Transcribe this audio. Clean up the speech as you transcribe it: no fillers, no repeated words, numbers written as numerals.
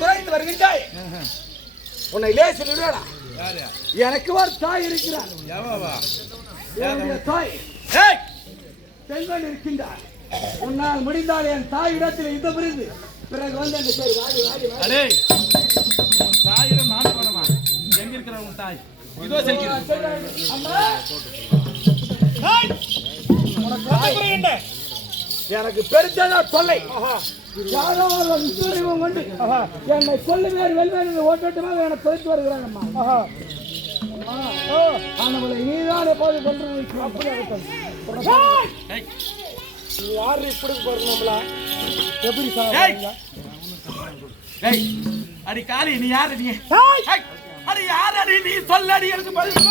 துறைத்து வருகின்றாய். உன்னை லேசில் விடா. எனக்கு ஒரு தாய் இருக்கிறார். தாய் செல்வன் இருக்கின்றார். உன்னால் முடிந்தால் என் தாய் இடத்தில் இந்த விருது பிறகு வந்து அந்த பேர் வாடி வாடி வாடி. உன் தாயிடம் நான் போனமா? எங்க இருக்கிற உன் தாய்? இதோ செல்கிறேன். அம்மா எனக்கு பெருத்ததா தொல்லை. யாரோ விசுவரிவம் கொண்டு என்னை சொல்லி வேறு வெல்வேறு ஓட்டோட்டமாக எனக்கு தொலைத்து வருகிறாங்கம்மா. ஆனவளை நீதான் எப்போது கொண்டு அப்படி யாரு இப்படி போறது நம்மளா எப்படி அடி காளி, நீ யாரு? நீ அடி யாரு? அடி நீ சொல்லடி எனக்கு பதில்.